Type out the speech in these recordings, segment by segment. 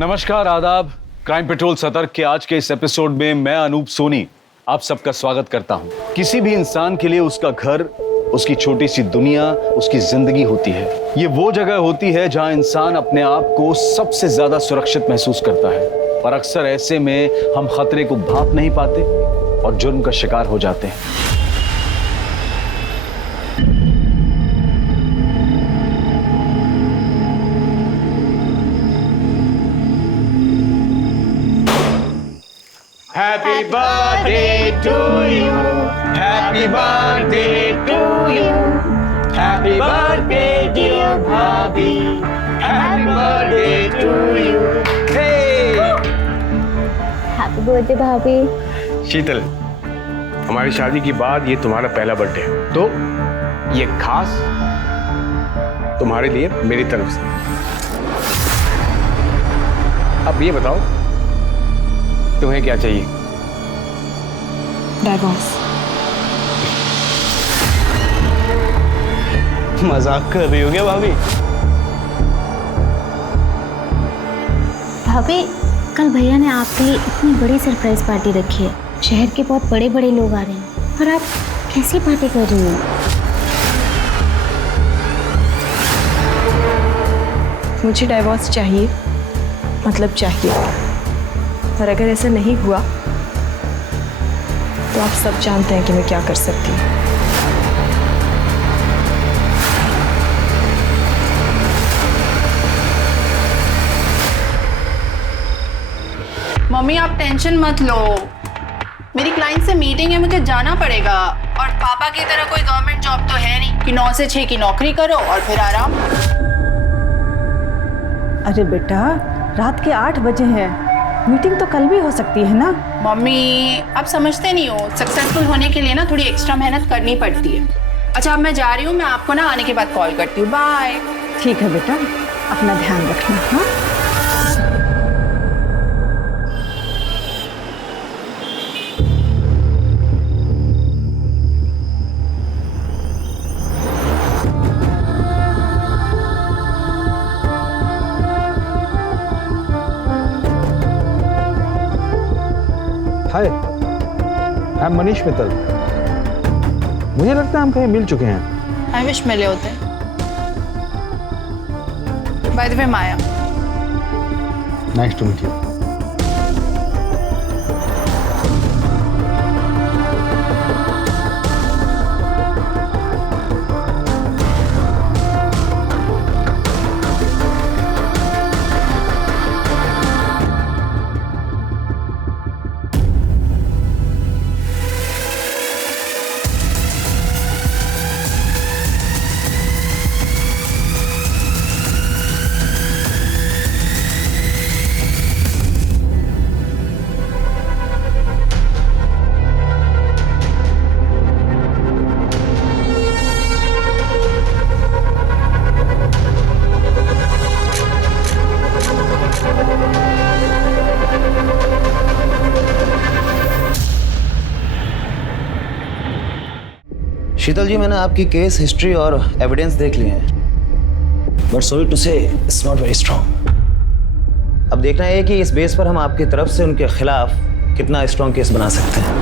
नमस्कार, आदाब। Crime petrol सतर्क के आज के इस एपिसोड में मैं अनूप सोनी आप सबका स्वागत करता हूं। किसी भी इंसान के लिए उसका घर, उसकी छोटी सी दुनिया, उसकी जिंदगी होती है। ये वो जगह होती है जहां इंसान अपने आप को सबसे ज्यादा सुरक्षित महसूस करता है, पर अक्सर ऐसे में हम खतरे को भांप नहीं पाते और जुर्म का शिकार हो जाते हैं। Happy birthday to you. Happy birthday to you. Happy birthday dear Bhabhi. Happy birthday to you. Hey! Happy birthday भाभी। शीतल, हमारी शादी के बाद ये तुम्हारा पहला बर्थडे है, तो ये खास तुम्हारे लिए मेरी तरफ से। अब ये बताओ तुम्हें क्या चाहिए? डाइवोर्स। मजाक कर रही हो क्या भाभी? भाभी, कल भैया ने आपके लिए इतनी बड़ी सरप्राइज पार्टी रखी है। शहर के बहुत बड़े बड़े लोग आ रहे हैं और आप कैसी पार्टी कर रही हो? मुझे डाइवोर्स चाहिए, मतलब चाहिए। और अगर ऐसा नहीं हुआ तो आप सब जानते हैं कि मैं क्या कर सकती हूँ। मम्मी आप टेंशन मत लो, मेरी क्लाइंट से मीटिंग है, मुझे जाना पड़ेगा। और पापा की तरह कोई गवर्नमेंट जॉब तो है नहीं कि 9 से 6 की नौकरी करो और फिर आराम। अरे बेटा, रात के 8 बजे हैं, मीटिंग तो कल भी हो सकती है ना। मम्मी आप समझते नहीं हो, सक्सेसफुल होने के लिए ना थोड़ी एक्स्ट्रा मेहनत करनी पड़ती है। अच्छा अब मैं जा रही हूँ, मैं आपको ना आने के बाद कॉल करती हूँ। बाय। ठीक है बेटा, अपना ध्यान रखना। हाँ हाय, आई एम मनीष मित्तल। मुझे लगता है हम कहीं मिल चुके हैं। आई विश मिले होते। By the way Maya. Nice to meet you. Sheetal ji, मैंने आपकी केस हिस्ट्री और एविडेंस देख लिए हैं, but sorry to say it's not very strong. अब देखना है कि इस बेस पर हम आपकी तरफ से उनके खिलाफ कितना स्ट्रॉन्ग केस बना सकते हैं।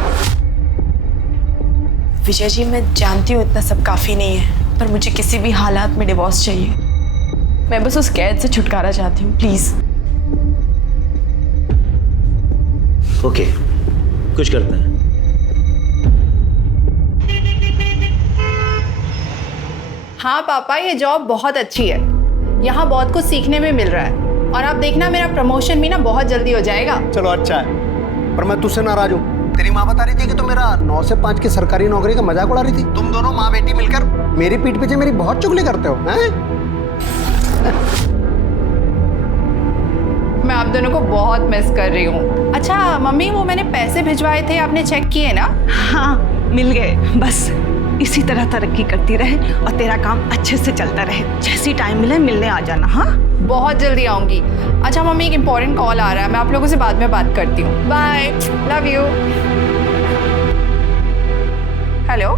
विजय जी, मैं जानती हूँ इतना सब काफ़ी नहीं है, पर मुझे किसी भी हालात में डिवोर्स चाहिए। मैं बस उस कैद से छुटकारा चाहती हूँ, प्लीज़। ओके, कुछ करते हैं। हाँ पापा, ये जॉब बहुत अच्छी है, यहाँ बहुत कुछ सीखने में मिल रहा है। और आप देखना मेरा प्रमोशन भी ना बहुत जल्दी हो जाएगा। चलो अच्छा है, पर मैं तुझसे नाराज हूँ। तेरी माँ बता रही थी कि तू मेरा 9 से 5 की सरकारी नौकरी का मजाक उड़ा रही थी। तुम दोनों माँ बेटी मिलकर मेरी पीठ पीछे मेरी बहुत चुगली करते हो, हैं? मैं आप दोनों को बहुत मिस कर रही हूँ। अच्छा मम्मी, वो मैंने पैसे भिजवाए थे, आपने चेक किए ना? हाँ, मिल गए। बस इसी तरह तरक्की करती रहे और तेरा काम अच्छे से चलता रहे। जैसी टाइम मिले मिलने आ जाना। हाँ, बहुत जल्दी आऊंगी। अच्छा मम्मी, एक इम्पोर्टेंट कॉल आ रहा है, मैं आप लोगों से बाद में बात करती हूँ। Bye, love you. Hello,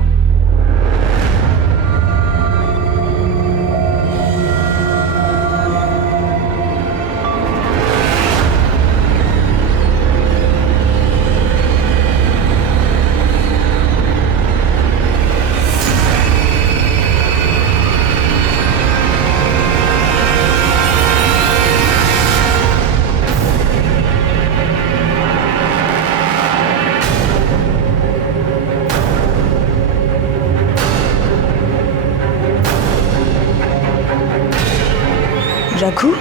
Raghu?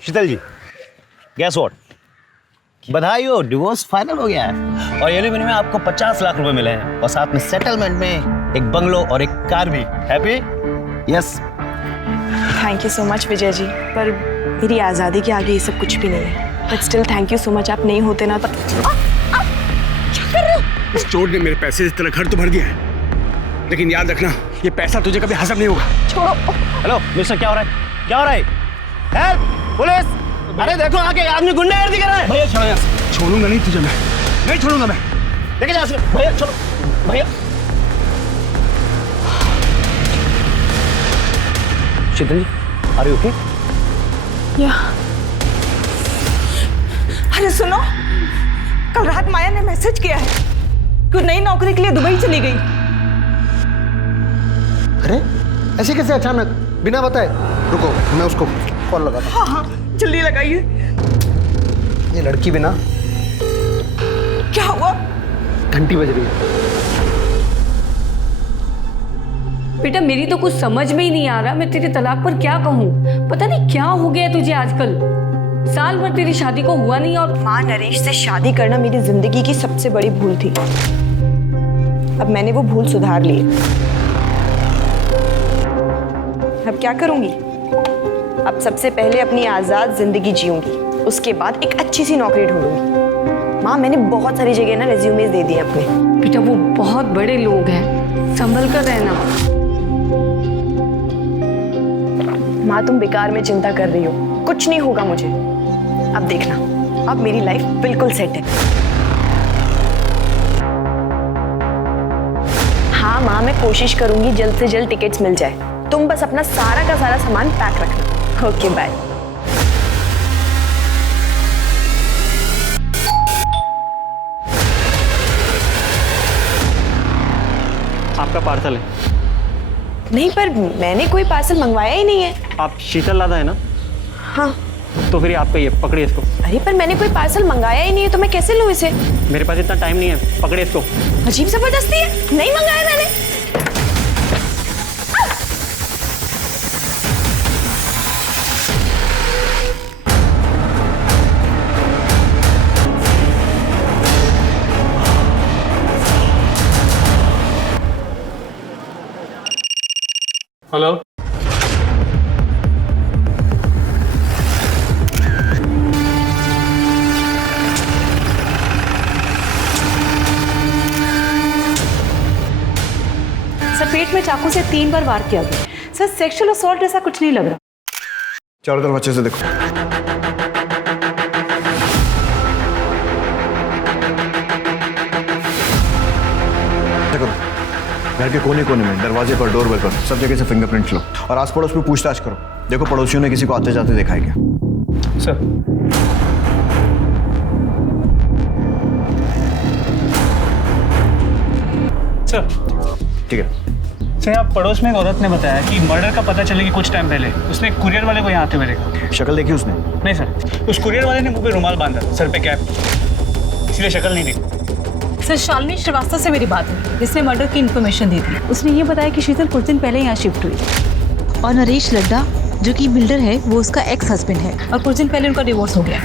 Shital ji, guess what, बधाई हो, डिवोर्स फाइनल हो गया है और एलिमनी में आपको 50 लाख रुपए मिले हैं और साथ में सेटलमेंट में एक बंगलो और एक कार भी। Happy? Yes. Thank you so much Vijay ji, पर मेरी आज़ादी के आगे ये सब कुछ भी नहीं है। But still thank you so much, आप नहीं होते ना तो। क्या कर रहे हो? इस चोट ने मेरे पैसे से तेरा घर तो भर दिया है, लेकिन याद रखना ये पैसा तुझे कभी हजम नहीं होगा। छोड़ो। हेलो मिस्टर, क्या हो रहा है? क्या हो रहा है? हेल्प! पुलिस! अरे देखो आगे आदमी गुंडागर्दी कर रहा है। भैया छोड़ो यार। छोड़ूंगा नहीं तुझे, मैं नहीं छोड़ूंगा मैं। लेके जा उसको। भैया छोड़ो, भैया। शीतल जी, आर यू ओके? या अरे सुनो, कल रात माया ने मैसेज किया है कि नई नौकरी के लिए दुबई चली गई। अरे ऐसे कैसे अचानक, बिना बताए? रुको मैं उसको कॉल लगाता हूं। हाँ, जल्दी लगाइए। ये लड़की बिना। क्या हुआ? घंटी बज रही है। बेटा मेरी तो कुछ समझ में ही नहीं आ रहा, मैं तेरे तलाक पर क्या कहूँ। पता नहीं क्या हो गया तुझे आजकल, साल भर तेरी शादी को हुआ नहीं और। माँ, नरेश से शादी करना मेरी जिंदगी की सबसे बड़ी भूल थी। अब मैंने वो भूल सुधार ली है। अब क्या करूंगी? अब सबसे पहले अपनी आज़ाद जिंदगी जीऊंगी, उसके बाद एक अच्छी सी नौकरी ढूंढूंगी। माँ, मैंने बहुत सारी जगह ना रेज्यूमेज दे दिए अपने। बेटा वो बहुत बड़े लोग हैं, संभल कर रहना। माँ, तुम बेकार में चिंता कर रही हो, कुछ नहीं होगा मुझे। अब देखना, अब मेरी लाइफ बिल्कुल सेट है। हाँ माँ, मैं कोशिश करूंगी जल्द से जल्द टिकट्स मिल जाए। तुम बस अपना सारा का सारा सामान पैक रखना। Okay bye. आपका पार्सल है। नहीं, पर मैंने कोई पार्सल मंगवाया ही नहीं है। आप शीतल दादा है ना? हाँ। तो फिर आपका ये पकड़िए इसको। अरे पर मैंने कोई पार्सल मंगाया ही नहीं है, तो मैं कैसे लूँ इसे? मेरे पास इतना टाइम नहीं है, पकड़िए इसको। अजीब जबरदस्ती है, नहीं मंगाया मैंने। हेलो। सर पेट में चाकू से 3 बार वार किया गया। सर सेक्सुअल असॉल्ट जैसा कुछ नहीं लग रहा। चारों तरफ अच्छे से देखो। देखो, घर के कोने कोने में, दरवाजे पर, डोरबेल पर, सब जगह से फिंगरप्रिंट लो और आस पड़ोस में पूछताछ करो। देखो पड़ोसियों ने किसी को आते जाते देखा है क्या? सर सर ठीक है। सर आप पड़ोस में एक औरत ने बताया कि मर्डर का पता चले कि कुछ टाइम पहले उसने एक कुरियर वाले को यहाँ आते हुए देखा। शक्ल देखी उसने? नहीं सर, उस कुरियर वाले ने मुंह पे रुमाल बांधा, सर पे कैप, इसलिए शक्ल नहीं देखी। सर शालिनी श्रीवास्तव से मेरी बात हुई, जिसने मर्डर की इन्फॉर्मेशन दी थी। उसने ये बताया कि शीतल कुछ दिन पहले यहाँ शिफ्ट हुई और नरेश लड्डा जो कि बिल्डर है वो उसका एक्स हस्बैंड है और कुछ दिन पहले उनका डिवोर्स हो गया।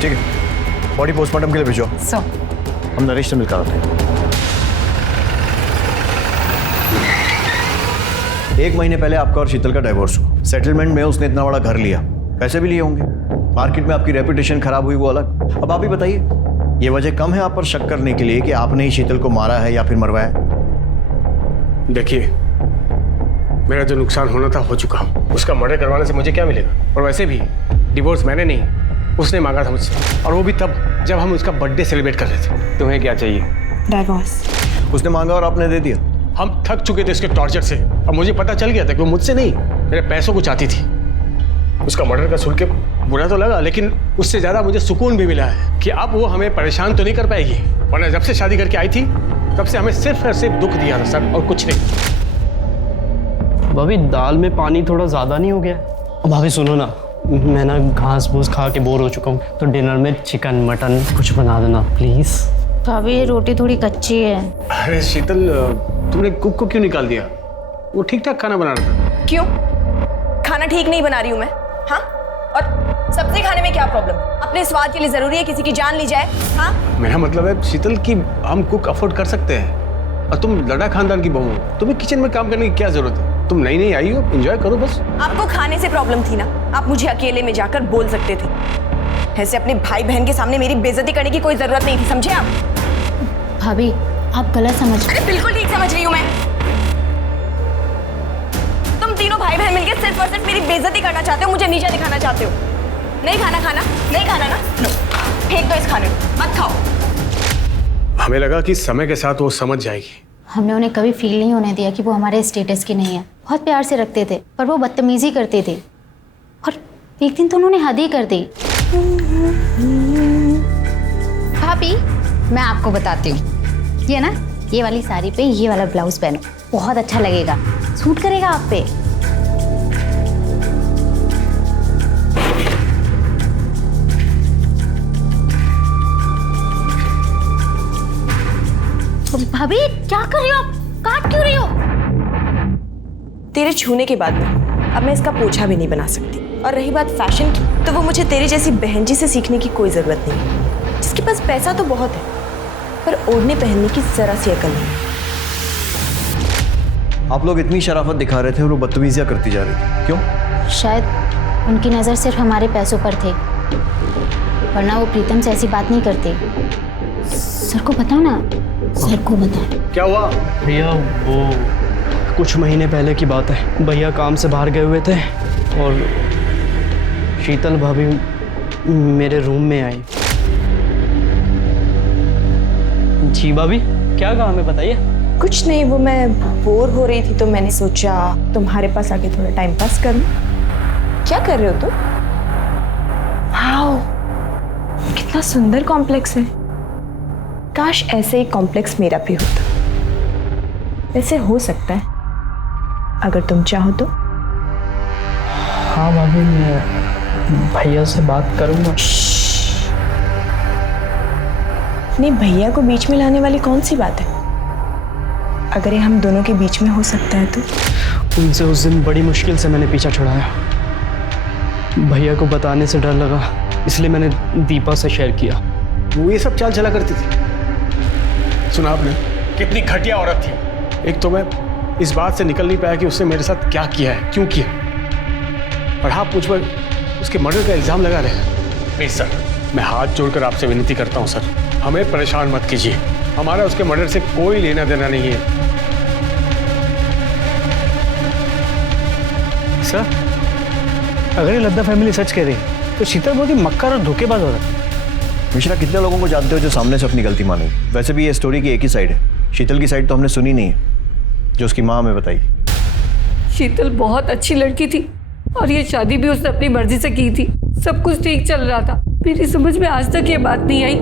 ठीक है, बॉडी पोस्टमार्टम के लिए भेजो। सर हम नरेश से मिलकर आते हैं। 1 महीने पहले आपका और शीतल का डाइवोर्स हुआ। सेटलमेंट में उसने इतना बड़ा घर लिया, पैसे भी लिए होंगे, मार्केट में आपकी रेपुटेशन खराब हुई वो अलग। अब आप ही बताइए, ये वजह कम है आप पर शक करने के लिए कि आपने ही शीतल को मारा है या फिर मरवाया? देखिए, मेरा जो नुकसान होना था हो चुका। उसका मर्डर करवाने से मुझे क्या मिलेगा? और वैसे भी डिवोर्स मैंने नहीं, उसने मांगा था मुझसे, और वो भी तब जब हम उसका बर्थडे सेलिब्रेट कर रहे थे। तुम्हें क्या चाहिए? डाइवोर्स। उसने मांगा और आपने दे दिया। हम थक चुके थे उसके टॉर्चर से, और मुझे पता चल गया था कि वो मुझसे नहीं, मेरे पैसों को चाहती थी। उसका मर्डर का सुन के बुरा तो लगा, लेकिन उससे ज़्यादा मुझे सुकून भी मिला है कि अब वो हमें परेशान तो नहीं कर पाएगी। वरना जब से शादी करके आई थी तब से हमें सिर्फ और सिर्फ दुख दिया था सर, और कुछ नहीं। भाभी, दाल में पानी थोड़ा ज़्यादा नहीं हो गया? भाभी सुनो ना, मैं ना घास फूस खा के बोर हो चुका हूँ, तो डिनर में चिकन मटन कुछ बना देना प्लीज़। भाभी ये रोटी थोड़ी कच्ची है। अरे शीतल, तुमने कुक को क्यों निकाल दिया? वो ठीक ठाक खाना बना रहा था। क्यों? खाना ठीक नहीं बना रही हूँ मैं? हाँ? और सब्जी खाने में क्या प्रॉब्लम? अपने स्वाद के लिए जरूरी है किसी की जान ली जाए? हाँ? मेरा मतलब है शीतल कि हम कुक अफोर्ड कर सकते हैं, और तुम लड़ा खानदान की बहू हो, तुम्हें किचन में काम करने की क्या जरूरत है? तुम नई नई आई हो, एंजॉय करो बस। आपको खाने से प्रॉब्लम थी ना, आप मुझे अकेले में जाकर बोल सकते थे। ऐसे अपने भाई बहन के सामने मेरी बेइज्जती करने की कोई जरूरत नहीं थी, समझे आप? भाभी आप गलत समझ। अरे बिल्कुल ठीक समझ रही हूँ मैं। तुम तीनों भाई बहन मिलकर सिर्फ और सिर्फ मेरी बेइज्जती करना चाहते हो, मुझे नीचा दिखाना चाहते हो। नहीं खाना नहीं खाना ना, लो फेंक दो इस खाने को, मत खाओ। हमें लगा कि समय के साथ वो समझ जाएगी। हमने उन्हें कभी फील नहीं होने दिया कि वो हमारे स्टेटस की नहीं है। बहुत प्यार से रखते थे, पर वो बदतमीजी करते थे, और एक दिन तो उन्होंने हद ही कर दी। भाभी, मैं आपको बताती हूँ, ये ना, ये वाली साड़ी पे ये वाला ब्लाउज पहनो, बहुत अच्छा लगेगा, सूट करेगा आप पे। भाभी क्या कर रही हो आप? काट क्यों रही हो? तेरे छूने के बाद में अब मैं इसका पोछा भी नहीं बना सकती। और रही बात फैशन की, तो वो मुझे तेरी जैसी बहन जी से सीखने की कोई जरूरत नहीं है, जिसके पास पैसा तो बहुत है पर ओढ़ने पहनने की जरा सी अकल नहीं। आप लोग इतनी शराफत दिखा रहे थे और वो बदतमीजियां करती जा रही थी, क्यों? शायद उनकी नज़र सिर्फ हमारे पैसों पर थे, वरना वो प्रीतम से ऐसी बात नहीं करते। सर को बताओ ना, सर को बताओ। क्या हुआ? भैया वो कुछ महीने पहले की बात है। भैया काम से बाहर गए हुए थे और शीतल भाभी मेरे रूम में आई। जी भाभी, क्या काम है बताइए। कुछ नहीं, वो मैं बोर हो रही थी तो मैंने सोचा तुम्हारे पास आके थोड़ा टाइम पास करूं। क्या कर रहे हो तुम? वाओ, कितना सुंदर कॉम्प्लेक्स है। काश ऐसे ही कॉम्प्लेक्स मेरा भी होता। वैसे हो सकता है अगर तुम चाहो तो। हाँ भाभी, मैं भैया से बात करूँगा। नहीं, भैया को बीच में लाने वाली कौन सी बात है? अगर ये हम दोनों के बीच में हो सकता है तो। उनसे उस दिन बड़ी मुश्किल से मैंने पीछा छुड़ाया। भैया को बताने से डर लगा, इसलिए मैंने दीपा से शेयर किया। वो ये सब चाल चला करती थी। सुना आपने कितनी घटिया औरत थी। एक तो मैं इस बात से निकल नहीं पाया कि उसने मेरे साथ क्या किया है, क्यों किया, और आप मुझ पर उसके मर्डर का इल्जाम लगा रहे हैं। प्लीज सर, मैं हाथ जोड़कर आपसे विनती करता हूं सर, हमें परेशान मत कीजिए। हमारा उसके मर्डर से कोई लेना देना नहीं है। सर, अगर ये लद्दा फैमिली सच कह रही है तो शीतल बहुत ही मक्कार और धोखेबाज औरत है। मिश्रा, कितने लोगों को जानते हो जो सामने से अपनी गलती मानेगी? वैसे भी ये स्टोरी की एक ही साइड है। शीतल की साइड तो हमने सुनी नहीं है, जो उसकी माँ हमें बताई। शीतल बहुत अच्छी लड़की थी और ये शादी भी उसने अपनी मर्जी से की थी। सब कुछ ठीक चल रहा था। मेरी समझ में आज तक ये बात नहीं आई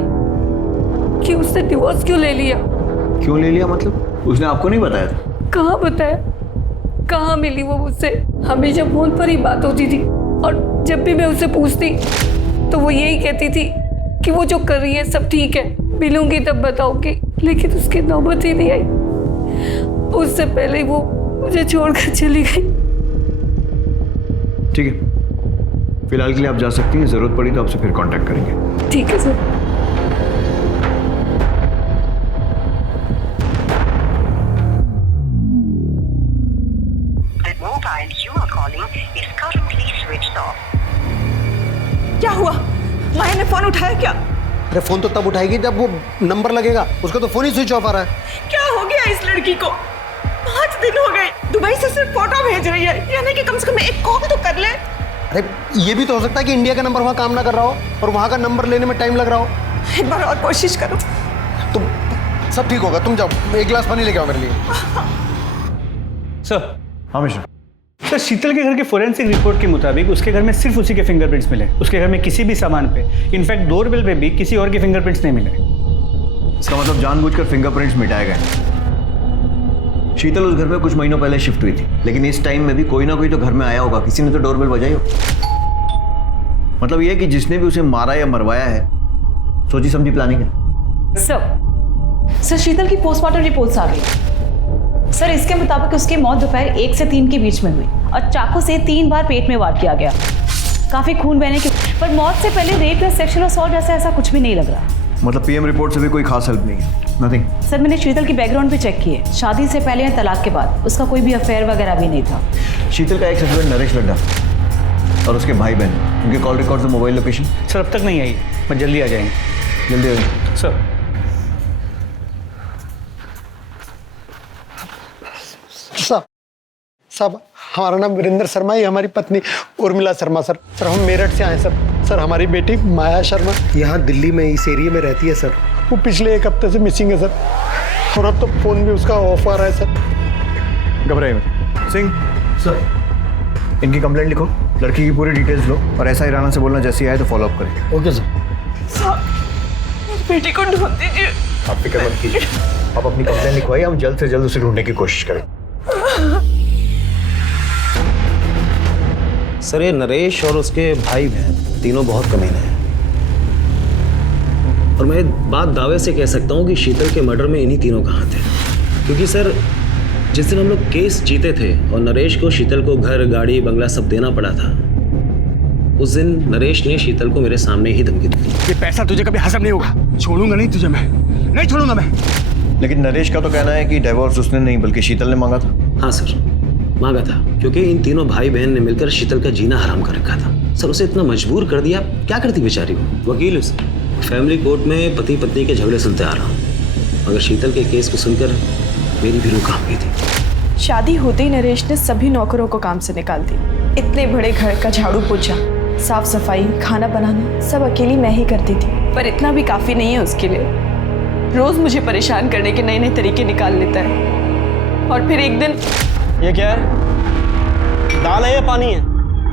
कि उसने डिवोर्स क्यों ले लिया। क्यों ले लिया मतलब? उसने आपको नहीं बताया था? कहाँ बताया, कहाँ मिली वो मुझसे। हमेशा फोन पर ही बात होती थी और जब भी मैं उससे पूछती तो वो यही कहती थी कि वो जो कर रही है सब ठीक है, मिलूंगी तब बताऊंगी। लेकिन उसकी नौबत ही नहीं आई। उससे पहले ही वो मुझे छोड़कर चली गई। ठीक है, फिलहाल के लिए आप जा सकती हैं। जरूरत पड़ी तो आपसे फिर कांटेक्ट करेंगे। ठीक है सर। क्या हुआ? माया ने फोन उठाया क्या? अरे फोन तो तब उठाएगी जब वो नंबर लगेगा, उसका तो फोन ही स्विच ऑफ आ रहा है। क्या हो गया इस लड़की को? 5 दिन हो गए, दुबई से सिर्फ फोटो भेज रही है, यानी कि कम से कम एक कॉल तो कर ले। अरे ये भी तो हो सकता है कि इंडिया का नंबर वहाँ काम ना कर रहा हो और वहाँ का नंबर लेने में टाइम लग रहा हो। एक बार और कोशिश करो। तुम सब ठीक होगा, तुम जाओ, एक गिलास पानी लेके आओ मेरे लिए। सर। हाँ मिश्रा। सर, शीतल के घर के फोरेंसिक रिपोर्ट के मुताबिक उसके घर में सिर्फ उसी के फिंगरप्रिंट्स मिले। उसके घर में किसी भी सामान पे, इनफैक्ट डोरबेल पे भी किसी और के फिंगरप्रिंट्स नहीं मिले। इसका मतलब जानबूझकर फिंगरप्रिंट्स मिटाए गए। शीतल उस घर में कुछ महीनों पहले शिफ्ट हुई थी, लेकिन इस टाइम में भी कोई ना कोई तो घर में आया होगा, किसी ने तो डोरबेल बजाई हो। मतलब ये कि जिसने भी उसे मारा या मरवाया है, सोची समझी प्लानिंग है। सर शीतल की पोस्टमार्टम रिपोर्ट्स आ गई। सर इसके मुताबिक उसकी मौत दोपहर 1 से 3 के बीच में हुई और चाकू से 3 बार पेट में वार किया गया। काफी खून बहने के, पर मौत से पहले रेप या सेक्सुअल असॉल्ट जैसा ऐसा कुछ भी नहीं लग रहा। मतलब पीएम रिपोर्ट से भी कोई खास हेल्प नहीं है? नथिंग। सर मैंने शीतल की बैकग्राउंड भी चेक की है। शादी से पहले या तलाक के बाद उसका कोई भी अफेयर वगैरह भी नहीं था। शीतल का एक्स हस्बैंड नरेश लड्डा और उसके भाई बहन, उनके कॉल रिकॉर्ड्स और मोबाइल लोकेशन? सर अब तक नहीं आई, पर जल्दी आ जाएंगे। जल्दी आ जाएंगे सर। साहब हमारा नाम वीरेंद्र शर्मा है, हमारी पत्नी उर्मिला शर्मा सर। सर हम मेरठ से आए सर। सर हमारी बेटी माया शर्मा यहाँ दिल्ली में इस एरिया में रहती है सर। वो पिछले 1 हफ्ते से मिसिंग है सर, और अब तो फोन भी उसका ऑफ आ रहा है सर। घबराइए मत। सिंह सर, इनकी कंप्लेंट लिखो, लड़की की पूरी डिटेल्स लो और ऐसा ही राणा से बोलना जैसे आए तो फॉलो अप करें। Okay sir. मेरी बेटी को ढूंढ दीजिए। आप फिक्र मत कीजिए, आप अपनी कंप्लेंट लिखवाइए, हम जल्द से जल्द उसे ढूंढने की कोशिश करें। सर ये नरेश और उसके भाई बहन तीनों बहुत कमीने हैं, और मैं एक बात दावे से कह सकता हूँ कि शीतल के मर्डर में इन्हीं तीनों का हाथ है। क्योंकि सर जिस दिन हम लोग केस जीते थे और नरेश को शीतल को घर गाड़ी बंगला सब देना पड़ा था, उस दिन नरेश ने शीतल को मेरे सामने ही धमकी दी। ये पैसा तुझे कभी हजम नहीं होगा, छोड़ूंगा नहीं तुझे, मैं नहीं छोड़ूंगा मैं। लेकिन नरेश का तो कहना है कि डिवोर्स उसने नहीं बल्कि शीतल ने मांगा था। हाँ सर, मांगा था, क्योंकि इन तीनों भाई बहन ने मिलकर शीतल का जीना हराम कर रखा था। सर उसे इतना मजबूर कर दिया, क्या करती बेचारी को। वकील उसे फैमिली कोर्ट में पति पत्नी के झगड़े सुनते आ रहा हूँ, मगर शीतल के केस को सुनकर मेरी भी रूह कांप गई थी। शादी होते ही नरेश ने सभी नौकरों को काम से निकाल दिया। इतने बड़े घर का झाड़ू पोछा, साफ सफाई, खाना बनाना सब अकेली मैं ही करती थी। पर इतना भी काफी नहीं है उसके लिए। रोज मुझे परेशान करने के नए नए तरीके निकाल लेता है। और फिर एक दिन, ये क्या है? दाल है या पानी है?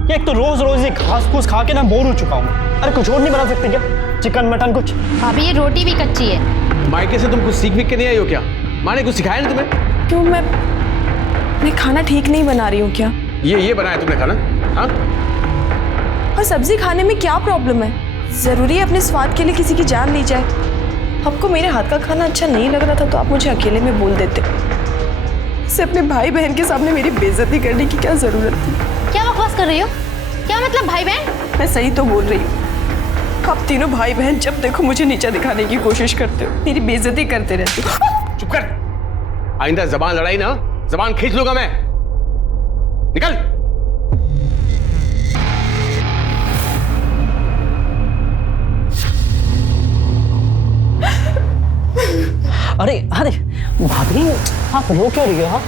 ये एक तो रोज रोज ये घास फूस खा के ना बोर हो चुका हूँ। अरे कुछ और नहीं बना सकते क्या? चिकन मटन कुछ? भाभी ये रोटी भी कच्ची है। मायके से तुम कुछ सीख के नहीं आई हो क्या? माँ ने कुछ सिखाया ना तुम्हें? क्यों मैं खाना ठीक नहीं बना रही हूँ क्या? ये बनाया तुमने खाना? हाँ? और सब्जी खाने में क्या प्रॉब्लम है? जरूरी है अपने स्वाद के लिए किसी की जान ली जाए? आपको मेरे हाथ का खाना अच्छा नहीं लग रहा था तो आप मुझे अकेले में बोल देते। इसे अपने भाई बहन के सामने मेरी बेइज्जती करने की क्या जरूरत थी? क्या बकवास कर रही हो? क्या मतलब भाई बहन? मैं सही तो बोल रही हूँ। आप तीनों भाई बहन जब देखो मुझे नीचा दिखाने की कोशिश करते हो, मेरी बेइज्जती करते रहते हो। चुप कर, आइंदा जबान लड़ाई ना, जबान खींच लूंगा मैं। निकल। अरे अरे भाभी आप रो क्यों रही हो? हाँ?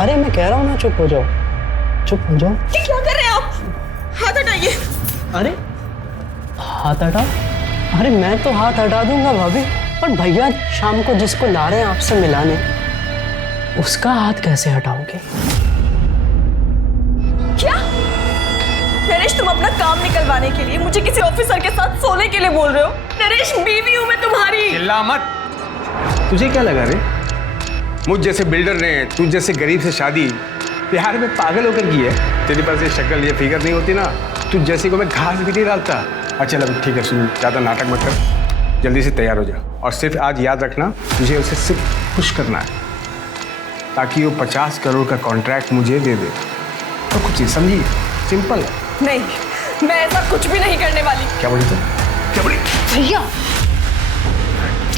अरे मैं कह रहा हूँ ना, चुप हो जाओ, चुप हो जाओ। ये क्या कर रहे हैं आप? हाथ हटाइए। अरे हाथ हटा? अरे मैं तो हाथ हटा दूंगा भाभी, पर भैया शाम को जिसको ला रहे हैं आपसे मिलाने, उसका हाथ कैसे हटाओगे? क्या नरेश, तुम अपना काम निकलवाने के लिए मुझे किसी ऑफिसर के साथ सोने के लिए बोल रहे हो? नरेश बीवी हूं मैं तुम्हारी। चिल्ला मत। तुझे क्या लगा रे? मुझ जैसे बिल्डर ने तुझ जैसे गरीब से शादी बिहार में पागल होकर की है? तेरे पास ये शक्ल ये फिगर नहीं होती ना, तुझ जैसे को मैं घास भी नहीं डालता। अच्छा चल ठीक है, सुन, ज़्यादा नाटक मत कर, जल्दी से तैयार हो जा। और सिर्फ आज याद रखना, तुझे उसे सिर्फ खुश करना है ताकि वो 50 करोड़ का कॉन्ट्रैक्ट मुझे दे दे। तो कुछ नहीं, समझी? सिंपल है। नहीं, मैं ऐसा कुछ भी नहीं करने वाली। क्या बोली तुम? क्या बोली? भैया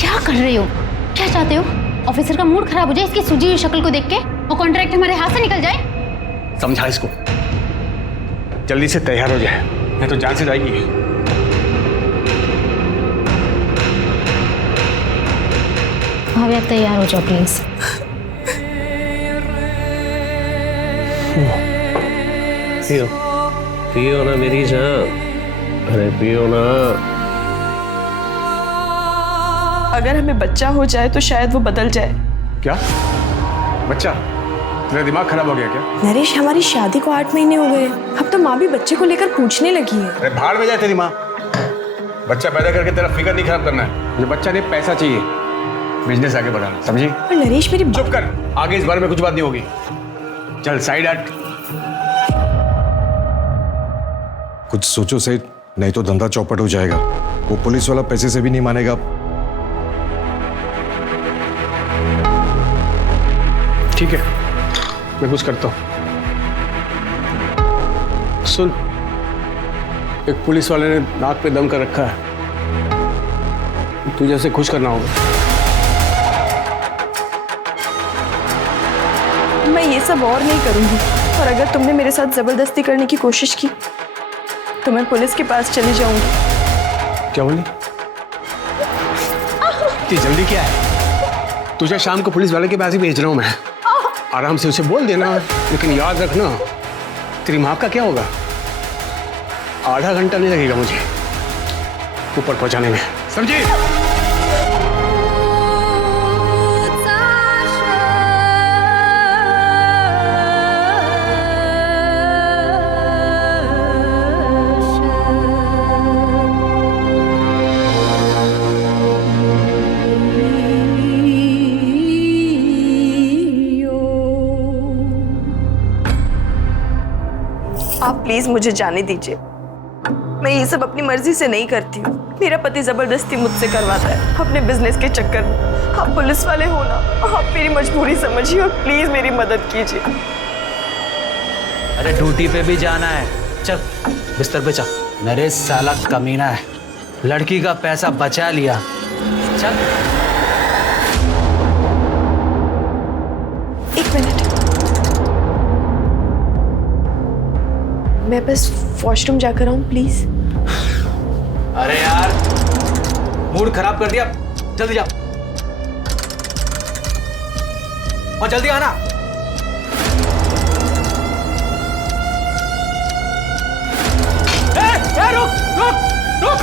क्या कर रहे हो? क्या चाहते हो? ऑफिसर का मूड खराब हो जाए इसकी सूजी हुई शक्ल को देख के, और कॉन्ट्रैक्ट हमारे हाथ से निकल जाए? समझा इसको, जल्दी से तैयार हो जाए, नहीं तो जान से जाएगी। भाभी आप तैयार हो जाओ प्लीज। पियो पियो ना मेरी जान, अरे पियो ना। अगर हमें बच्चा हो जाए तो शायद वो बदल जाए। क्या बच्चा? तेरा दिमाग खराब हो गया क्या? नरेश, हमारी शादी को 8 महीने हो गए, अब तो माँ भी बच्चे को लेकर पूछने लगी है। अरे भाड़ में जाए तेरी माँ। बच्चा पैदा करके तेरा फिगर नहीं खराब करना है। मुझे बच्चा नहीं, पैसा चाहिए, बिजनेस आगे बढ़ाना, समझी? पर नरेश मेरी चुप कर, आगे इस बारे में कुछ बात नहीं होगी। चल साइड हट। कुछ सोचो सही, नहीं तो धंधा चौपट हो जाएगा। वो पुलिस वाला पैसे से भी नहीं मानेगा। ठीक है, मैं कुछ करता हूँ। सुन, एक पुलिस वाले ने नाक पे दम कर रखा है, तुझे उसे खुश करना होगा। मैं ये सब और नहीं करूंगी, और अगर तुमने मेरे साथ जबरदस्ती करने की कोशिश की तो मैं पुलिस के पास चली जाऊंगी। क्या बोली? इतनी जल्दी क्या है? तुझे शाम को पुलिस वाले के पास ही भेज रहा हूं मैं। आराम से उसे बोल देना, लेकिन याद रखना तेरी माँ का क्या होगा। आधा घंटा नहीं लगेगा मुझे ऊपर पहुंचाने में, समझी? आप प्लीज मुझे जाने दीजिए, मैं ये सब अपनी मर्जी से नहीं करती हूँ। मेरा पति जबरदस्ती मुझसे करवाता है अपने बिजनेस के चक्कर में। आप पुलिस वाले हो ना, आप मेरी मजबूरी समझिए और प्लीज मेरी मदद कीजिए। अरे ड्यूटी पे भी जाना है, चल बिस्तर पे चल। नरेश साला कमीना है, लड़की का पैसा बचा लिया। चल। एक मिनट, मैं बस वॉशरूम जाकर आऊं प्लीज। अरे यार मूड खराब कर दिया, जल्दी जा और जल्दी आना। रुक।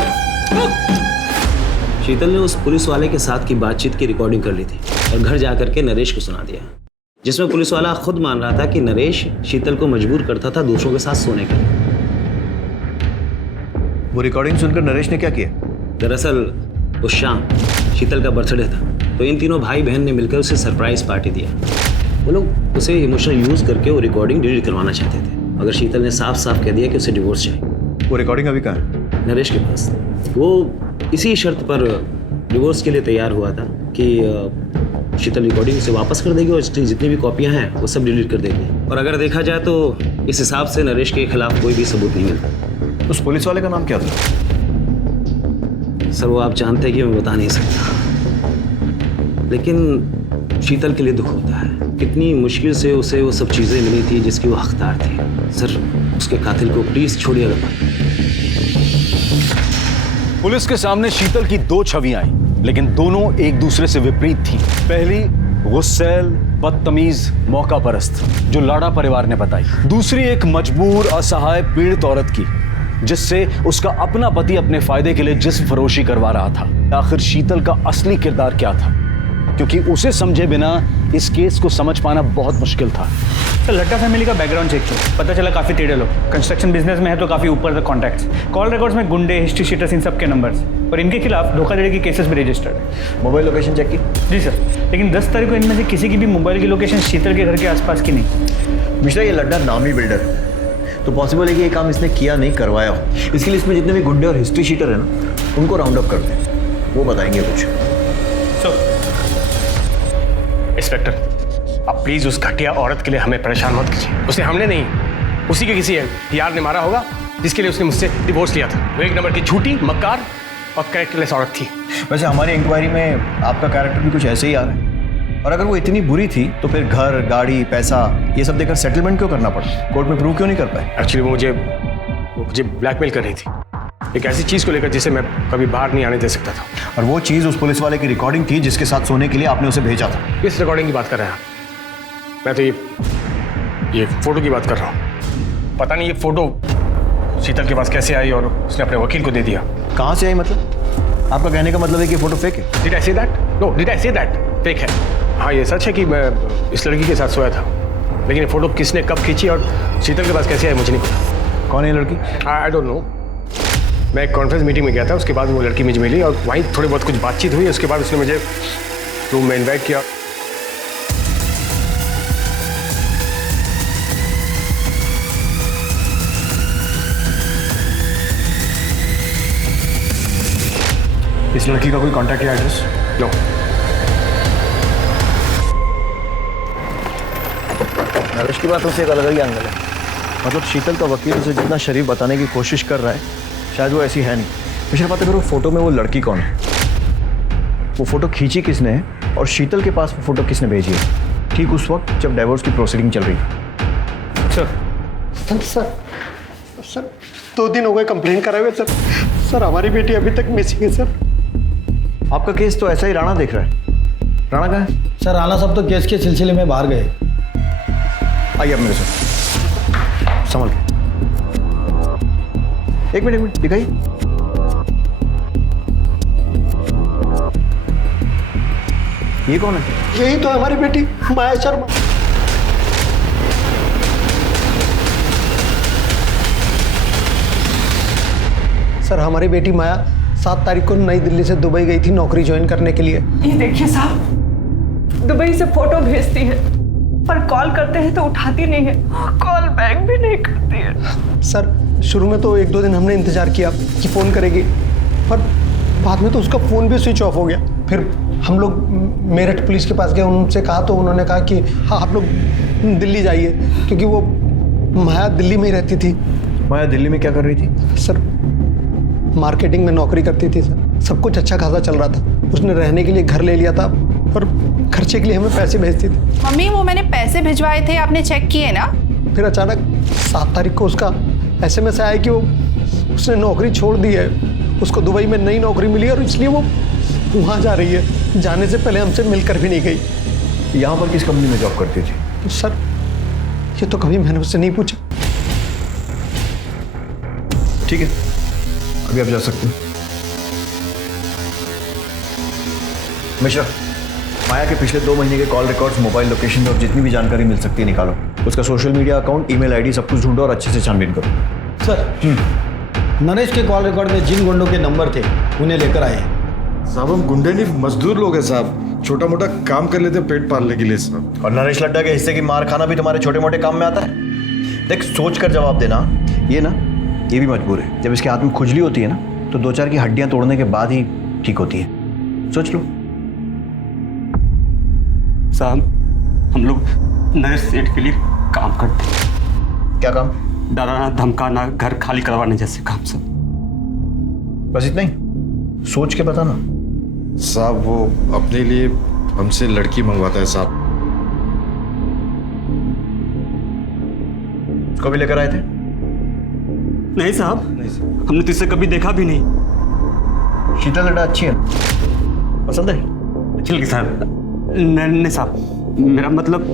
शीतल ने उस पुलिस वाले के साथ की बातचीत की रिकॉर्डिंग कर ली थी और घर जाकर के नरेश को सुना दिया, जिसमें पुलिस वाला खुद मान रहा था कि नरेश शीतल को मजबूर करता था दूसरों के साथ सोने के लिए। वो रिकॉर्डिंग सुनकर नरेश ने क्या किया? दरअसल उस शाम शीतल का बर्थडे था, तो इन तीनों भाई बहन ने मिलकर उसे सरप्राइज पार्टी दिया। वो लोग उसे इमोशनल यूज करके वो रिकॉर्डिंग डिलीट करवाना चाहते थे, मगर शीतल ने साफ साफ कह दिया कि उसे डिवोर्स चाहिए। वो रिकॉर्डिंग अभी कहाँ है? नरेश के पास। वो इसी शर्त पर डिवोर्स के लिए तैयार हुआ था कि शीतल रिकॉर्डिंग उसे वापस कर देगी और इसकी जितनी भी कॉपियां हैं वो सब डिलीट कर देगी। और अगर देखा जाए तो इस हिसाब से नरेश के खिलाफ कोई भी सबूत नहीं मिलता। उस पुलिस वाले का नाम क्या था? सर वो आप जानते हैं कि मैं बता नहीं सकता, लेकिन शीतल के लिए दुख होता है। कितनी मुश्किल से उसे वो सब चीज़ें मिली थी जिसकी वो हकदार थी। सर उसके कातिल को प्लीज छोड़िएगा। पुलिस के सामने शीतल की दो छवियां आई, लेकिन दोनों एक दूसरे से विपरीत थी। पहली गुस्सैल, बदतमीज, मौका परस्त जो लाड़ा परिवार ने बताई। दूसरी एक मजबूर, असहाय, पीड़ित औरत की, जिससे उसका अपना पति अपने फायदे के लिए जिस्म फरोशी करवा रहा था। आखिर शीतल का असली किरदार क्या था? क्योंकि उसे समझे बिना इस केस को समझ पाना बहुत मुश्किल था। तो लट्टा फैमिली का बैकग्राउंड चेक किया, पता चला काफ़ी टेढ़े लोग, कंस्ट्रक्शन बिजनेस में है तो काफ़ी ऊपर तक कॉन्टैक्ट्स, कॉल रिकॉर्ड्स में गुंडे, हिस्ट्री शीटर्स, इन सब के नंबर्स, और इनके खिलाफ धोखाधड़ी की केसेस भी रजिस्टर्ड है। मोबाइल लोकेशन चेक की? जी सर, लेकिन 10 तारीख को इनमें से किसी की भी मोबाइल की लोकेशन शीतल के घर के आसपास की नहीं। मिश्रा, ये लड्डा नामी बिल्डर, तो पॉसिबल है कि ये काम इसने किया नहीं, करवाया हो। इसके लिए इसमें जितने भी गुंडे और हिस्ट्री शीटर है ना, उनको राउंड अप करते हैं, वो बताएंगे कुछ। इंस्पेक्टर, अब प्लीज उस घटिया औरत के लिए हमें परेशान मत कीजिए। उसे हमने नहीं, उसी के किसी यार ने मारा होगा, जिसके लिए उसने मुझसे डिवोर्स लिया था। वो एक नंबर की झूठी, मक्कार और कैरेक्टरलेस औरत थी। वैसे हमारी इंक्वायरी में आपका कैरेक्टर भी कुछ ऐसे ही आ रहा है। और अगर वो इतनी बुरी थी तो फिर घर, गाड़ी, पैसा ये सब देकर सेटलमेंट क्यों करना पड़ा? कोर्ट में प्रूव क्यों नहीं कर पाए? एक्चुअली वो मुझे ब्लैकमेल कर रही थी। एक ऐसी चीज़ को लेकर जिसे मैं कभी बाहर नहीं आने दे सकता था। और वो चीज़ उस पुलिस वाले की रिकॉर्डिंग थी जिसके साथ सोने के लिए आपने उसे भेजा था। किस रिकॉर्डिंग की बात कर रहे हैं आप? मैं तो ये फोटो की बात कर रहा हूँ। पता नहीं ये फोटो शीतल के पास कैसे आई और उसने अपने वकील को दे दिया। कहाँ से आई मतलब? आपका कहने का मतलब है कि फोटो फेक है? Did I say that? No, did I say that? Fake है। हाँ, ये सच है कि मैं इस लड़की के साथ सोया था, लेकिन ये फोटो किसने कब खींची और शीतल के पास कैसे आई मुझे नहीं पता। कौन है ये लड़की? I don't know. मैं एक कॉन्फ्रेंस मीटिंग में गया था, उसके बाद वो लड़की मुझे मिली और वहीं थोड़ी बहुत कुछ बातचीत हुई। उसके बाद उसने मुझे रूम में इन्वाइट किया। इस लड़की का कोई कॉन्टैक्ट या एड्रेस? नो। नरेश की बातों से एक अलग ही एंगल है। मतलब शीतल का वकील उसे जितना शरीफ बताने की कोशिश कर रहा है, शायद वो ऐसी है नहीं। मिश्रा, बात करो फोटो में वो लड़की कौन है? वो फोटो खींची किसने है और शीतल के पास वो फोटो किसने भेजी है ठीक उस वक्त जब डाइवोर्स की प्रोसीडिंग चल रही है? सर 2 दिन हो गए कंप्लेन कराए हुए सर। सर हमारी बेटी अभी तक मिसिंग है सर। आपका केस तो ऐसा ही राणा देख रहा है। राणा कहाँ है? सर राणा साहब तो केस के सिलसिले में बाहर गए। आइए आप मेरे साथ, संभल के। एक मिनट दिखाइए। ये कौन है? यही तो है हमारी बेटी माया शर्मा। सर हमारी बेटी माया 7 तारीख को नई दिल्ली से दुबई गई थी नौकरी ज्वाइन करने के लिए। ये देखिए साहब, दुबई से फोटो भेजती है पर कॉल करते हैं तो उठाती नहीं है, कॉल बैक भी नहीं करती है। सर शुरू में तो 1-2 दिन हमने इंतजार किया कि फ़ोन करेगी, पर बाद में तो उसका फ़ोन भी स्विच ऑफ हो गया। फिर हम लोग मेरठ पुलिस के पास गए, उनसे कहा तो उन्होंने कहा कि हाँ आप लोग दिल्ली जाइए, क्योंकि वो माया दिल्ली में ही रहती थी। माया दिल्ली में क्या कर रही थी? सर मार्केटिंग में नौकरी करती थी सर। सब कुछ अच्छा खासा चल रहा था। उसने रहने के लिए घर ले लिया था और खर्चे के लिए हमें पैसे भेजती थी। मम्मी वो मैंने पैसे भिजवाए थे, आपने चेक किए ना? फिर अचानक 7 तारीख को उसका SMS आया कि वो उसने नौकरी छोड़ दी है, उसको दुबई में नई नौकरी मिली और इसलिए वो वहाँ जा रही है। जाने से पहले हमसे मिलकर भी नहीं गई। यहाँ पर किस कंपनी में जॉब करती थी? तो सर ये तो कभी मैंने उससे नहीं पूछा। ठीक है, अभी आप जा सकते हैं। मिश्रा, माया के पिछले 2 महीने के कॉल रिकॉर्ड्स, मोबाइल लोकेशन और जितनी भी जानकारी मिल सकती है निकालो। उसका social media account, email ID सब कुछ ढूंढो और अच्छे से छानबीन करो। सर नरेश के कॉल रिकॉर्ड में जिन गुंडों के नंबर थे उन्हें लेकर आए। साहब हम गुंडे नहीं मजदूर लोग हैं साहब, छोटा मोटा काम कर लेते पेट पालने के लिए साहब। और नरेश लड्डा के हिस्से की मार खाना भी तुम्हारे छोटे मोटे काम में आता है? देख सोच कर जवाब देना। ये भी मजबूर है। जब इसके हाथ में खुजली होती है ना तो 2-4 की हड्डियां तोड़ने के बाद ही ठीक होती है। सोच लो। साहब हम लोग नरेश सेठ के लिए काम करते हैं। क्या काम? डराना, धमकाना, घर खाली करवाने जैसे काम सब। बस इतना ही? सोच के बताना। साहब वो अपने लिए हमसे लड़की मंगवाता है साहब। उसको भी लेकर आए थे? नहीं साहब, हमने तो इसे कभी देखा भी नहीं। शीतल लड्डा अच्छी है, पसंद है? अच्छी लगी साहब। नहीं साहब, मेरा मतलब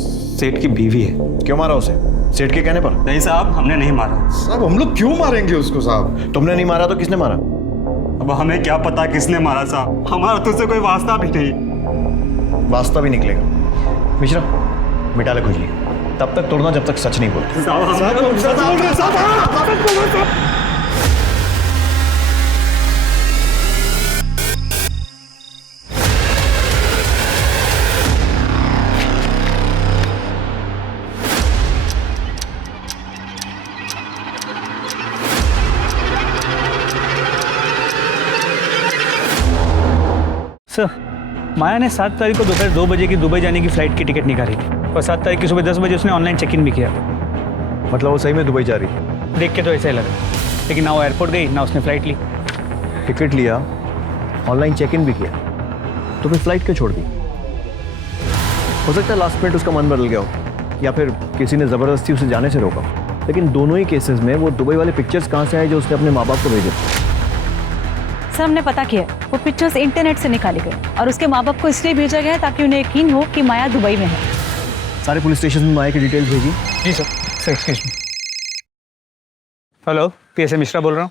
सेठ की बीवी है। क्यों मारा उसे? सेठ के कहने पर? नहीं साहब, हमने नहीं मारा। साहब हम लोग क्यों मारेंगे उसको साहब? तुमने नहीं मारा तो किसने मारा? अब हमें क्या पता किसने मारा साहब, हमारा तो उससे कोई वास्ता भी नहीं। वास्ता भी निकलेगा। मिश्रा मिटा ले खुजली, तब तक तोड़ना जब तक सच नहीं बोलते। सर माया ने 7 तारीख को दोपहर 2 बजे की दुबई जाने की फ़्लाइट की टिकट निकाली थी और 7 तारीख की सुबह 10 बजे उसने ऑनलाइन चेक इन भी किया। मतलब वो सही में दुबई जा रही है? देख के तो ऐसा ही लगा, लेकिन ना वो एयरपोर्ट गई ना उसने फ़्लाइट ली। टिकट लिया, ऑनलाइन चेक इन भी किया, तो फिर फ्लाइट क्यों छोड़ दी? हो सकता है लास्ट मिनट उसका मन बदल गया हो, या फिर किसी ने ज़बरदस्ती उसे जाने से रोका। लेकिन दोनों ही केसेस में वो दुबई वाले पिक्चर्स कहाँ से आए जो उसने अपने माँ बाप को भेजे? सर हमने पता किया, वो पिक्चर्स इंटरनेट से निकाले गए और उसके माँ बाप को इसलिए भेजा गया ताकि उन्हें यकीन हो कि माया दुबई में है। सारे पुलिस स्टेशन में माया की डिटेल्स भेजी? जी sir. Excuse me. Hello, PSA Mishra बोल रहा हूँ।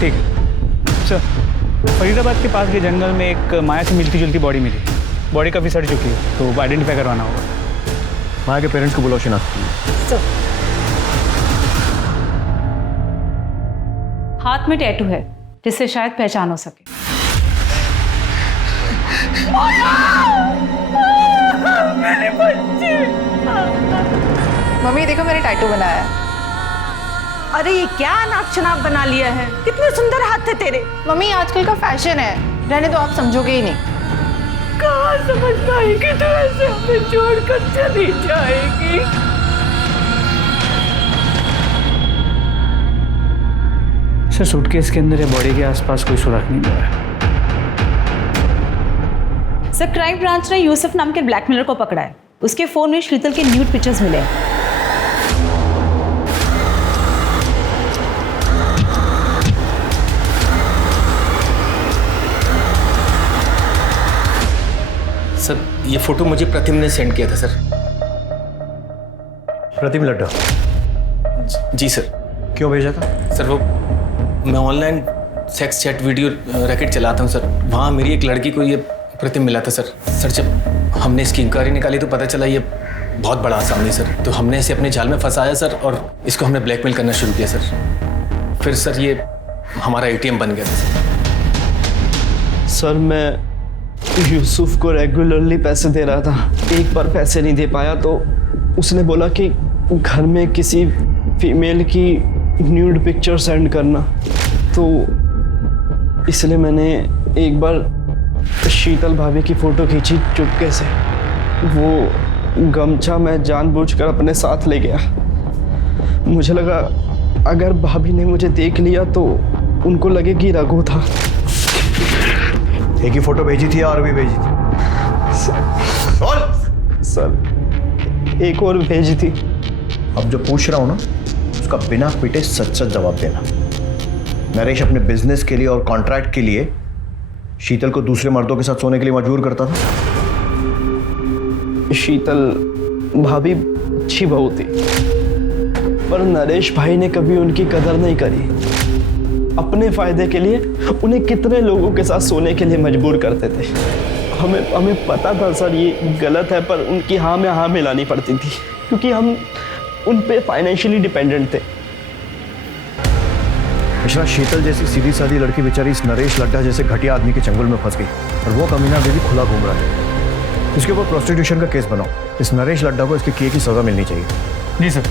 ठीक है सर। फरीदाबाद के पास के जंगल में एक माया से मिलती जुलती बॉडी मिली। बॉडी काफ़ी सड़ चुकी है, तो आइडेंटिफाई करवाना होगा। माया के पेरेंट्स को बुलाओ, शिनाख्त कीजिए। हाथ में टैटू है जिससे शायद पहचान हो सके। मेरे बच्चे। मम्मी देखो मैंने टैटू बनाया है। अरे ये क्या अनाप शनाप बना लिया है, कितने सुंदर हाथ थे तेरे। मम्मी आजकल का फैशन है, रहने दो, आप समझोगे ही नहीं। कहाँ समझ पाएगी तो ऐसे हमें छोड़कर चली जाएगी। सर सूटकेस के अंदर या बॉडी के आसपास कोई सुराग नहीं मिला है। सर क्राइम ब्रांच ने यूसुफ नाम के ब्लैकमेलर को पकड़ा है। उसके फोन में शीतल के न्यूड पिक्चर्स मिले हैं। सर ये फोटो मुझे प्रतिम ने सेंड किया था सर। प्रतिम लड्डा? जी सर। क्यों भेजा था? सर वो मैं online sex chat video racket चलाता हूँ सर, वहाँ मेरी एक लड़की को ये प्रतिम मिला था सर। सर जब हमने इसकी इंक्वायरी निकाली तो पता चला ये बहुत बड़ा आसामी सर, तो हमने इसे अपने जाल में फंसाया सर और इसको हमने ब्लैकमेल करना शुरू किया सर। फिर सर ये हमारा ATM बन गया था सर मैं यूसुफ को रेगुलरली पैसे दे रहा था। एक बार पैसे नहीं दे पाया तो उसने बोला कि घर में किसी फीमेल की न्यूड पिक्चर सेंड करना, तो इसलिए मैंने एक बार शीतल भाभी की फ़ोटो खींची चुपके से। वो गमछा मैं जानबूझकर अपने साथ ले गया। मुझे लगा अगर भाभी ने मुझे देख लिया तो उनको लगे कि रघु था। एक ही फोटो भेजी थी और भी भेजी थी? सर एक और भेजी थी। अब जो पूछ रहा हूं ना उसका बिना पीटे सच सच जवाब देना। नरेश अपने बिजनेस के लिए और कॉन्ट्रैक्ट के लिए शीतल को दूसरे मर्दों के साथ सोने के लिए मजबूर करता था? शीतल भाभी अच्छी बहू थी, पर नरेश भाई ने कभी उनकी कदर नहीं करी। अपने फायदे के लिए उन्हें कितने लोगों के साथ सोने के लिए मजबूर करते थे। हमें पता था सर ये गलत है, पर उनकी हाँ में हाँ मिलानी पड़ती थी क्योंकि हम उन पे फाइनेंशियली डिपेंडेंट थे। मिश्रा, शीतल जैसी सीधी सादी लड़की बेचारी इस नरेश लड्डा जैसे घटिया आदमी के चंगुल में फंस गई और वो कमीना अभी भी खुला घूम रहा है। इसके ऊपर प्रोस्टिट्यूशन का केस बनाओ। इस नरेश लड्डा को इसके किए की सजा मिलनी चाहिए। जी सर।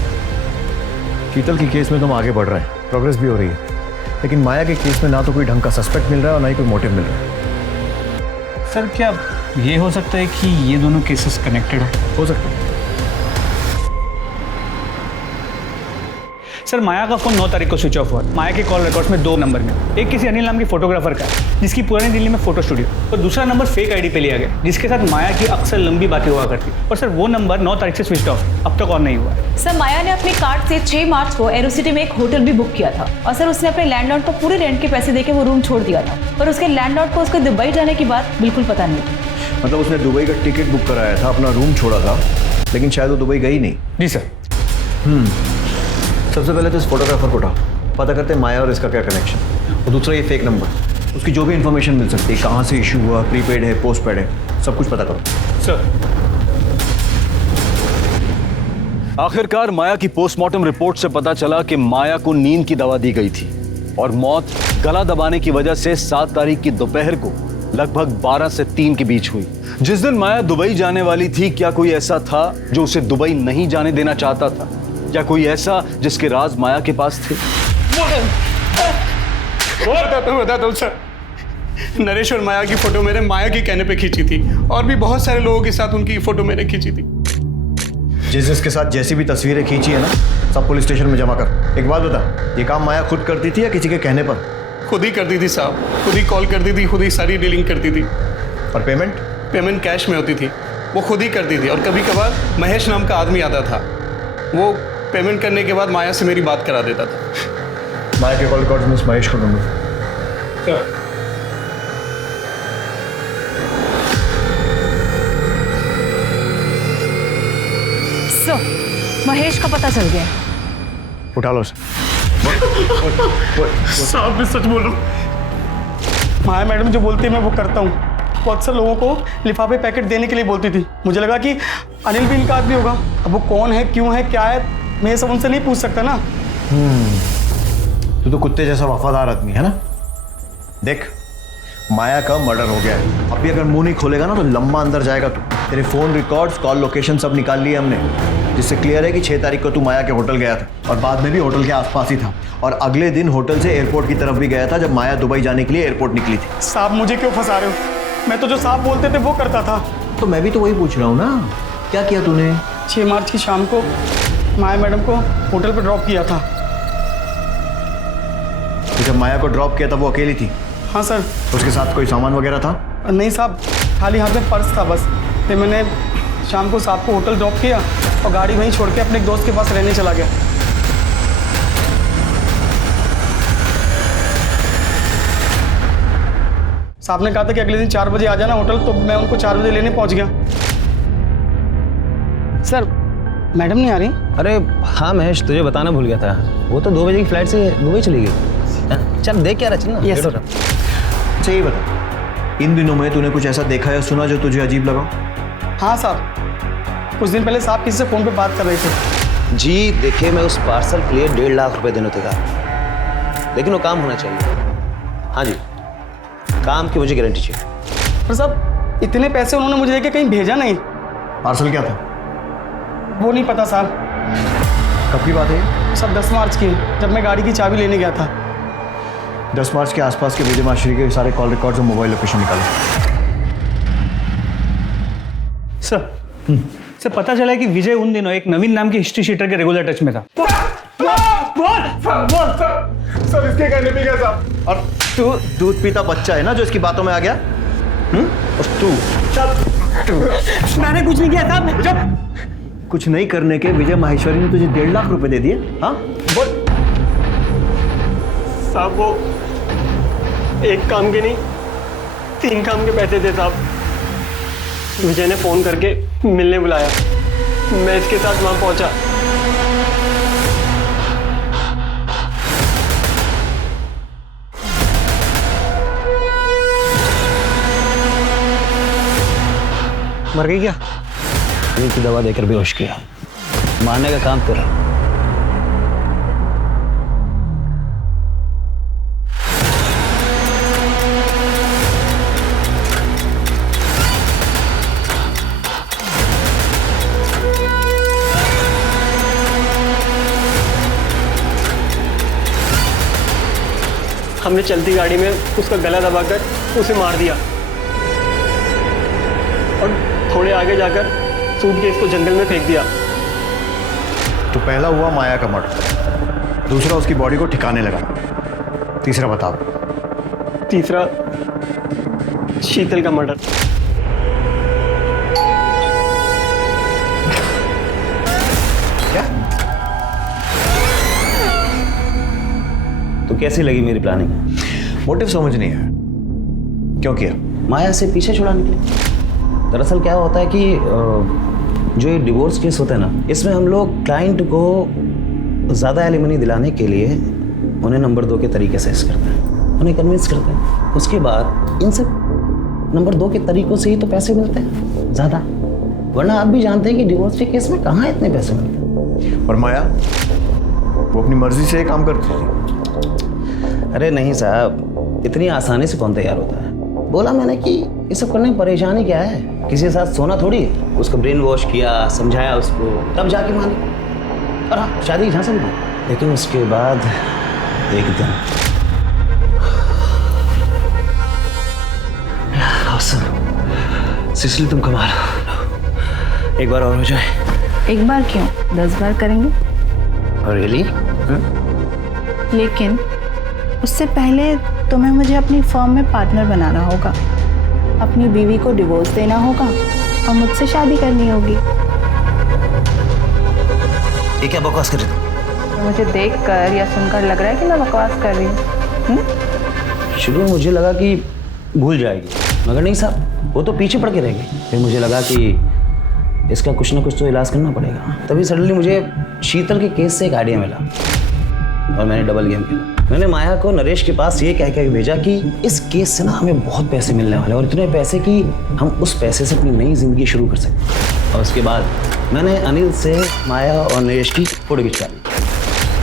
शीतल के केस में तो हम आगे बढ़ रहे हैं, प्रोग्रेस भी हो रही है, लेकिन माया के केस में ना तो कोई ढंग का सस्पेक्ट मिल रहा है और ना ही कोई मोटिव मिल रहा है। सर क्या ये हो सकता है कि ये दोनों केसेस कनेक्टेड हो सकता है? सर माया का फोन 9 तारीख को स्विच ऑफ हुआ। माया के कॉल रिकॉर्ड्स में 2 नंबर में, एक किसी अनिल नाम के फोटोग्राफर का है जिसकी पुरानी दिल्ली में फोटो स्टूडियो, और दूसरा नंबर फेक आईडी पे लिया गया जिसके साथ माया की अक्सर लंबी बातें हुआ करती। और सर वो नंबर 9 तारीख से स्विच ऑफ, अब तक ऑन नहीं हुआ। सर माया ने अपने कार्ड से 6 मार्च को एरोसिटी में एक होटल भी बुक किया था और सर उसने अपने लैंडलॉर्ड को पूरे रेंट के पैसे देके वो रूम छोड़ दिया था, पर उसके लैंडलॉर्ड को उसको दुबई जाने की बात बिल्कुल पता नहीं थी। मतलब उसने दुबई का टिकट बुक कराया था, अपना रूम छोड़ा था, लेकिन शायद वो दुबई गई नहीं। जी सर। सबसे पहले तो इस फोटोग्राफर को उठाओ, पता करते हैं माया और इसका क्या कनेक्शन, और दूसरा ये फेक नंबर, उसकी जो भी इंफॉर्मेशन मिल सकती है, कहाँ से इशू हुआ, प्रीपेड है, पोस्टपेड है, सब कुछ पता करो। सर। आखिरकार माया की पोस्टमार्टम रिपोर्ट से पता चला कि माया को नींद की दवा दी गई थी और मौत गला दबाने की वजह से 7 तारीख की दोपहर को लगभग 12 से 3 के बीच हुई। जिस दिन माया दुबई जाने वाली थी, क्या कोई ऐसा था जो उसे दुबई नहीं जाने देना चाहता था, या कोई ऐसा जिसके राज माया के पास थे? बताता हूँ सर। नरेश और माया की फोटो मैंने माया के कहने पे खींची थी और भी बहुत सारे लोगों के साथ उनकी फोटो मैंने खींची थी। जिसके साथ जैसी भी तस्वीरें खींची है ना, सब पुलिस स्टेशन में जमा कर। एक बात बता, ये काम माया खुद करती थी या किसी के कहने पर? खुद ही करती थी साहब, खुद ही कॉल करती थी, खुद ही सारी डीलिंग करती थी। और पेमेंट कैश में होती थी, वो खुद ही करती थी। और कभी कभार महेश नाम का आदमी आता था, वो पेमेंट करने के बाद माया से मेरी बात करा देता था। माया के कॉल रिकॉर्ड में महेश को ढूंढो। सो महेश का पता चल गया। उठा लो साहब मैं सच बोल रहा हूँ। माया मैडम जो बोलती है मैं वो करता हूँ। वो अक्सर लोगों को लिफाफे पैकेट देने के लिए बोलती थी। मुझे लगा कि अनिल भी इनका आदमी होगा। अब वो कौन है, क्यों है, क्या है, मैं ये सब उनसे नहीं पूछ सकता ना। तू तो कुत्ते जैसा वफादार आदमी है ना। देख, माया का मर्डर हो गया है। अभी अगर मुंह नहीं खोलेगा ना तो लंबा अंदर जाएगा तू। तेरे फोन रिकॉर्ड्स, कॉल लोकेशन सब निकाल लिए हमने, जिससे क्लियर है कि 6 तारीख को तू माया के होटल गया था और बाद में भी होटल के आसपास ही था, और अगले दिन होटल से एयरपोर्ट की तरफ भी गया था जब माया दुबई जाने के लिए एयरपोर्ट निकली थी। साहब मुझे क्यों फंसा रहे हो? मैं तो जो साहब बोलते थे वो करता था। तो मैं भी तो वही पूछ रहा हूँ ना, क्या किया तूने? 6 मार्च की शाम को माया मैडम को होटल पर ड्रॉप किया था। तो जब माया को ड्रॉप किया था वो अकेली थी? हाँ सर। उसके साथ कोई सामान वगैरह था? नहीं साहब, खाली हाथ में पर्स था बस। फिर मैंने शाम को साहब को होटल ड्रॉप किया और गाड़ी वहीं छोड़ के अपने एक दोस्त के पास रहने चला गया। साहब ने कहा था कि अगले दिन 4 बजे आ जाना होटल, तो मैं उनको 4 बजे लेने पहुंच गया। सर मैडम नहीं आ रही? अरे हाँ महेश, तुझे बताना भूल गया था, वो तो 2 बजे की फ्लाइट से दुबई चली गई। चल देख क्या रहा, चल ना। Yes sir. अच्छा ये बता, इन दिनों में तूने कुछ ऐसा देखा या सुना जो तुझे अजीब लगा? हाँ साहब, कुछ दिन पहले साहब किसी से फ़ोन पे बात कर रहे थे। जी देखिए, मैं उस पार्सल के लिए 1.5 लाख रुपए देने थे कहा, लेकिन वो काम होना चाहिए। हाँ जी, काम की मुझे गारंटी चाहिए। पर साहब इतने पैसे उन्होंने मुझे देके कहीं भेजा नहीं। पार्सल क्या था? वो नहीं पता साहब। कब की बात है? सब 10 मार्च की, जब मैं गाड़ी की चाबी लेने गया था। 10 मार्च के आसपास के विजय माशरी के सारे कॉल रिकॉर्ड्स और मोबाइल लोकेशन निकालो। सर पता चला है कि विजय उन दिनों एक नवीन नाम के हिस्ट्री शीटर के रेगुलर टच में था। सर इसके कहने पे क्या साहब? और तू दूध पीता बच्चा है ना जो इसकी बातों में आ गया? और तू मैंने कुछ नहीं किया साहब। जब कुछ नहीं करने के विजय माहेश्वरी ने तुझे 1.5 लाख रुपए दे दिए? हाँ बोल। साहब वो एक काम के नहीं 3 काम के पैसे थे साहब। विजय ने फोन करके मिलने बुलाया, मैं इसके साथ वहां पहुंचा। मर गई क्या? नींद की दवा देकर बेहोश किया, मारने का काम तेरा। हमने चलती गाड़ी में उसका गला दबाकर उसे मार दिया और थोड़े आगे जाकर सूटकेस को जंगल में फेंक दिया। तो पहला हुआ माया का मर्डर, दूसरा उसकी बॉडी को ठिकाने लगा, तीसरा बताओ? तीसरा शीतल का मर्डर। क्या? तो कैसी लगी मेरी प्लानिंग? मोटिव समझ नहीं आया, क्यों किया? माया से पीछे छुड़ाने के लिए। दरअसल क्या होता है कि जो ये डिवोर्स केस होता है ना, इसमें हम लोग क्लाइंट को ज़्यादा एलिमनी दिलाने के लिए उन्हें नंबर 2 के तरीके से करते हैं, उन्हें कन्विंस करते हैं। उसके बाद इन सब नंबर 2 के तरीकों से ही तो पैसे मिलते हैं ज़्यादा, वरना आप भी जानते हैं कि डिवोर्स के केस में कहाँ इतने पैसे मिलते हैं। और माया वो अपनी मर्जी से ये काम करती थी? अरे नहीं साहब, इतनी आसानी से कौन तैयार होता है। बोला मैंने कि ये सब करने में परेशानी क्या है, किसी के साथ सोना थोड़ी है। उसको ब्रेन वॉश किया, समझाया उसको, तब जाके मानी। और हाँ, शादी की झांसा भी दी। लेकिन उसके बाद एक दिन सिसिली तुम कमाल हो, एक बार और हो जाए। एक बार क्यों, 10 बार करेंगे। रियली? लेकिन उससे पहले तुम्हें मुझे अपनी फर्म में पार्टनर बनाना होगा, अपनी बीवी को डिवोर्स देना होगा और मुझसे शादी करनी होगी। ये क्या बकवास कर रहे थे? मुझे देखकर या सुनकर लग रहा है कि मैं बकवास कर रही हूँ। शुरू में मुझे लगा कि भूल जाएगी, मगर नहीं साहब, वो तो पीछे पड़ के रह गई। फिर मुझे लगा कि इसका कुछ ना कुछ तो इलाज करना पड़ेगा। तभी सडनली मुझे शीतल के केस से एक आइडिया मिला और मैंने डबल गेम खेला। मैंने माया को नरेश के पास ये कह के भेजा कि इस केस से ना हमें बहुत पैसे मिलने वाले और इतने पैसे कि हम उस पैसे से अपनी नई जिंदगी शुरू कर सकते। और उसके बाद मैंने अनिल से माया और नरेश की फोटो खिंचवा ली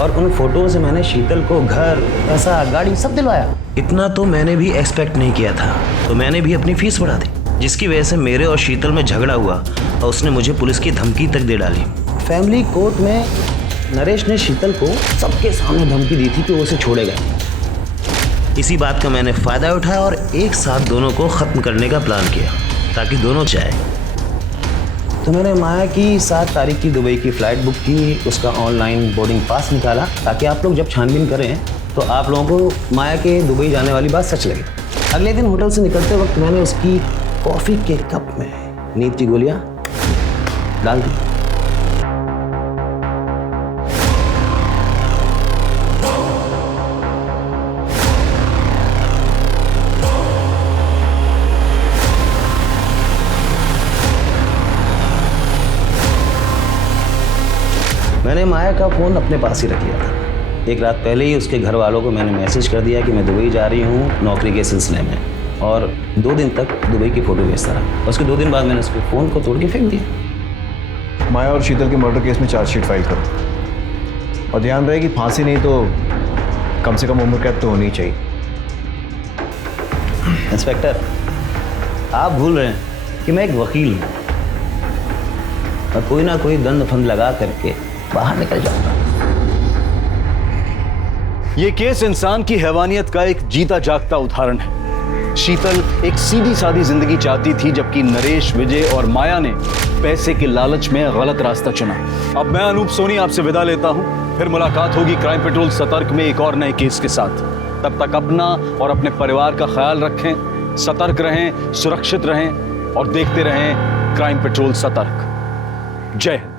और उन फोटो से मैंने शीतल को घर, पैसा, गाड़ी सब दिलवाया। इतना तो मैंने भी एक्सपेक्ट नहीं किया था, तो मैंने भी अपनी फीस बढ़ा दी, जिसकी वजह से मेरे और शीतल में झगड़ा हुआ और उसने मुझे पुलिस की धमकी तक दे डाली। फैमिली कोर्ट में नरेश ने शीतल को सबके सामने धमकी दी थी कि वो उसे छोड़ेगा। इसी बात का मैंने फ़ायदा उठाया और एक साथ दोनों को ख़त्म करने का प्लान किया ताकि दोनों जाए। तो मैंने माया की 7 तारीख की दुबई की फ़्लाइट बुक की, उसका ऑनलाइन बोर्डिंग पास निकाला ताकि आप लोग जब छानबीन करें तो आप लोगों को माया के दुबई जाने वाली बात सच लगे। अगले दिन होटल से निकलते वक्त मैंने उसकी कॉफ़ी के कप में नींद की गोलियाँ डाल दी। मैंने माया का फ़ोन अपने पास ही रख लिया था। एक रात पहले ही उसके घर वालों को मैंने मैसेज कर दिया कि मैं दुबई जा रही हूँ नौकरी के सिलसिले में, और 2 दिन तक दुबई की फ़ोटो भेजता रहा। उसके 2 दिन बाद मैंने उसके फ़ोन को तोड़ के फेंक दिया। माया और शीतल के मर्डर केस में चार्जशीट फाइल करो और ध्यान रहे कि फांसी नहीं तो कम से कम उम्र कैद तो होनी चाहिए। इंस्पेक्टर, आप भूल रहे हैं कि मैं एक वकील हूँ और कोई ना कोई दंड फंद लगा करके बाहर निकल जाऊंगा। ये केस इंसान की हैवानियत का एक जीता जागता उदाहरण है। शीतल एक सीधी सादी जिंदगी चाहती थी, जबकि नरेश, विजय और माया ने पैसे के लालच में गलत रास्ता चुना। अब मैं अनूप सोनी आपसे विदा लेता हूं, फिर मुलाकात होगी क्राइम पेट्रोल सतर्क में एक और नए केस के साथ। तब तक अपना और अपने परिवार का ख्याल रखें, सतर्क रहें, सुरक्षित रहें और देखते रहें क्राइम पेट्रोल सतर्क। जय हिंद।